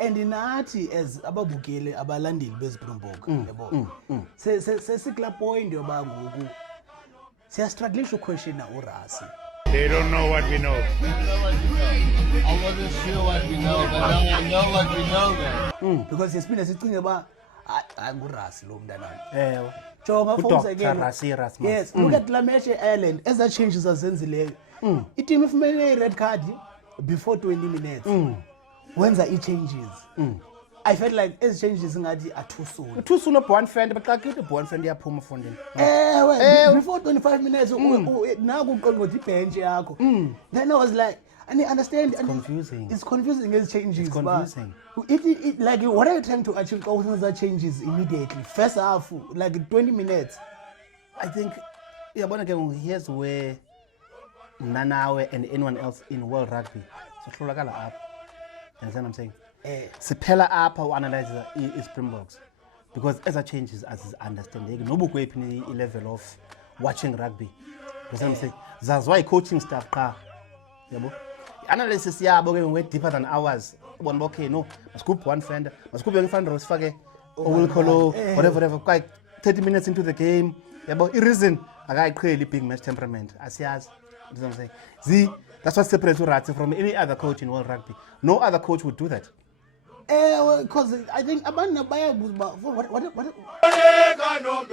and nathi as ababukeli abalandeli beSpringbok yabo sesikla point yoba ngoku siya struggle to question uRasi. They don't know what we know. I wasn't sure what we know, but now I know what we know then. Because yesiphinda sicinge ba nguRasi lo mntanami. Ewe. Jonga phones again. Rasi Rasmus. Yes, look at la match Ireland as that changes azenzileyo. I-team ifumene red card before 20 minutes. Wenza i-changes. I felt like as changes ngathi are too soon. Too soon of one friend, but like the one friend yaphuma fundini. Before 25 minutes naku uqonqotha ibench yakho. Then I was like, and I understand. It's confusing. It's confusing as changes. It's confusing. It like what are you trying to achieve? That changes immediately. First half, like 20 minutes. I think, yeah, but again, here's where Nanawe and anyone else in world rugby. So Sholakala up. You understand what I'm saying? Siphela up or analyze is Springboks. Because as a changes as is understanding. No book in the level of watching rugby. You understand what I'm saying? That's why coaching staff analysis way deeper than ours. One okay, no. Must scoop one friend. Must scoop young friend Rosfage. Whatever. Quite 30 minutes into the game. Yeah, but it reason a guy clearly big match temperament. As he has. You know what I'm saying? That's what separates Ratsi from any other coach in world rugby. No other coach would do that. Because I think Abana Baya what No